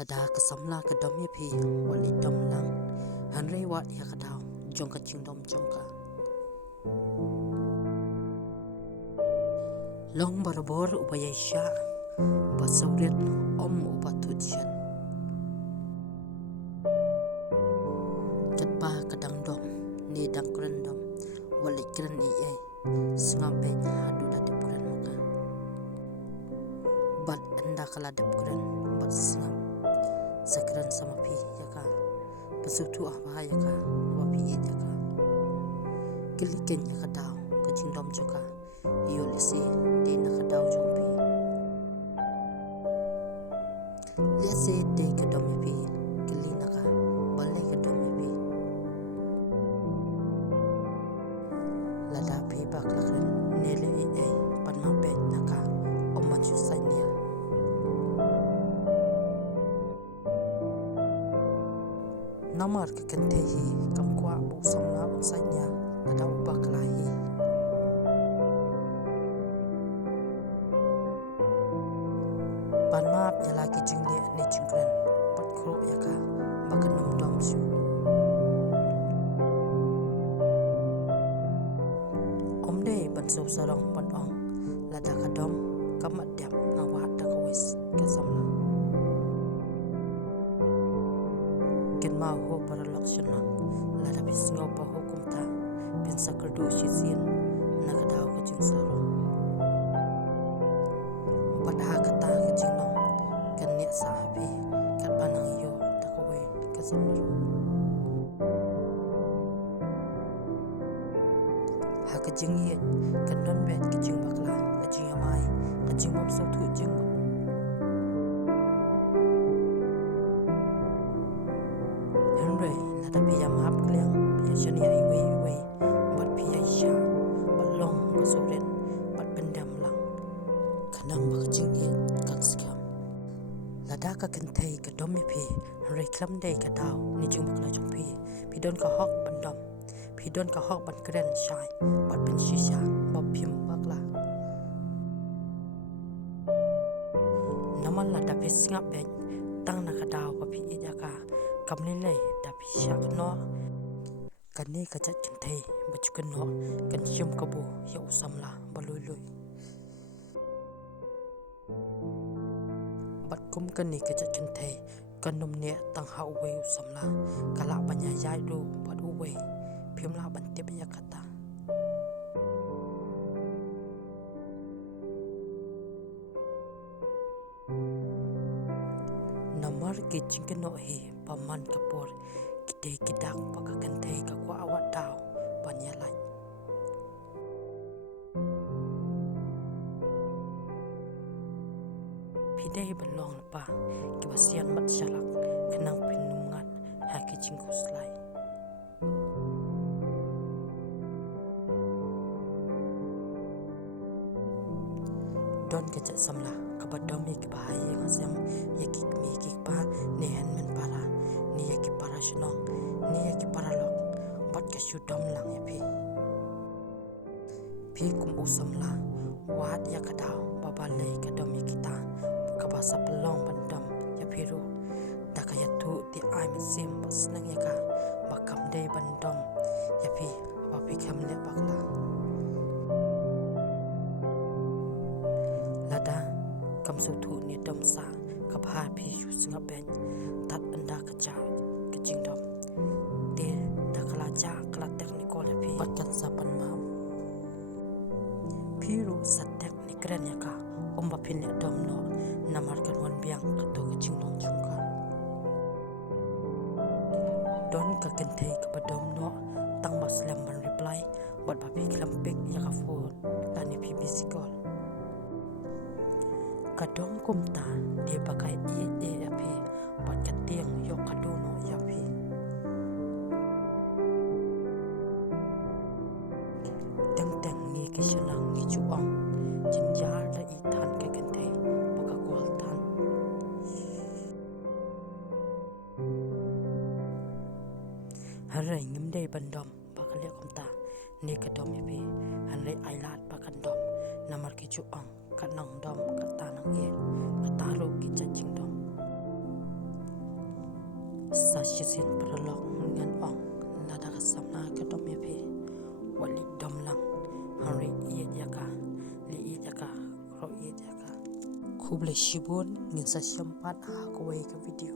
ละดากะสำลากะดอมยะพีวัลิดอมลังหันเรวัดยะกะดาวจงกะจิงดอมจงกะลองบารบอร์อุบายชาบัดสาวเรียดอมอุบัตุจันจัดปากะดังดอมเนดังกรันดอมวัลิกรันอีเอสงามเปญหาดูดาเดบกรันมกะบัดอันดากะลาเดบกรันบัดสงามSakran sama pi yaka pasutu ahba yaka wapi yaka kiliken yaka daw kajingdom joka yolisi de naka daw jong pi lese de kadom pi kili naka balai kadom pi lada pi baklakan nele panma pet naka omanchu sainia Namar ke kentehi kam kwa bu samla unsainya ada ubah kelahi Panmap ya lagi jingli ni jingkren pat kro ya ka makanum dom su Omde ban so sarong pan ong lada ka dom kamat diam na wa da ka wis ka samla Ken ma ho para lakshana lada bisngo pa hukum ta bin sakardu shizin nakadaw ka jing saro Badha kata ka jing nong kan ne sahabi kat panang yo takawe ka samlaro Ha ka jing ye kan don bet ka jing bakla ka jing amai ka jing mom so thu jing Henry nada piyam hap kliang piya shani ai we bat piya sha bat long ba soren bat pendam lang kanang ba jing ye kan skam lada ka kan thei ka dom mi phi Henry klam dei ka daw ni jung bakla jong phi don ka hok pandom phi don ka hok ban kren shai bat pen shisha ba phim bakla namal lada phi singap ben tang na ka daw ba phi ya ka kam le le da pi shak no kan ni ka chat kin thei ba chu kan no kan shim ka bo ya usam la ba lui lui bat kum kan ni ka chat kin thei kan num ne tang ha we usam la kala ba nya yai do bat u we phim la ban te ba ya kata Namar ke jingken no he paman kapor kite kidak pakakan thei ka kwa awat daw panya lai Pidei belong pa kibasian mat shalak kenang pinungat ha ke jingkus lai Don kecak samla kabadom ki bahaya ngasem yaki mi ki pa nehen men para ni yaki para shnong ni yaki para lok bat ka shudom lang ya pi kum usamla wat ya kadaw babale kadom kita ka basa pelong bandam ya piru dakaya tu ti ai men sim bas nang ya ka bakam dei bandom ya pi apa pi kam le bakla Lada kam su thu ni dom sa ka pha phi shu singa ben tat anda ka cha ka jing dom te da kala cha kala technical ya phi pat kan sa pan ma phiru sa technical ya ka ba phin ne dom no namar kan wan biang ka to ka jing dom chung ka don ka kan thei ka ba dom no tang ba slam ban reply bat ba phi klam pek ya ka phone la ni phi physical Kadom kumta dia pakai api buat ketiang yok kaduno yapi Teng ni kisalang ni juang jinjar la itan ke kentei baka kualtan Harai ngimdei bandom baka liak kumta ni kadom yapi hanlai ailat baka dom namar ki juang kanang dom kata nang ye kataru ki cacing dom sa shisin paralok ngan ong nada ka samna ka dom ya phe wali dom lang hari iya jaka li iya jaka ro iya jaka khuble shibon ngin sa shampat ha ko ka video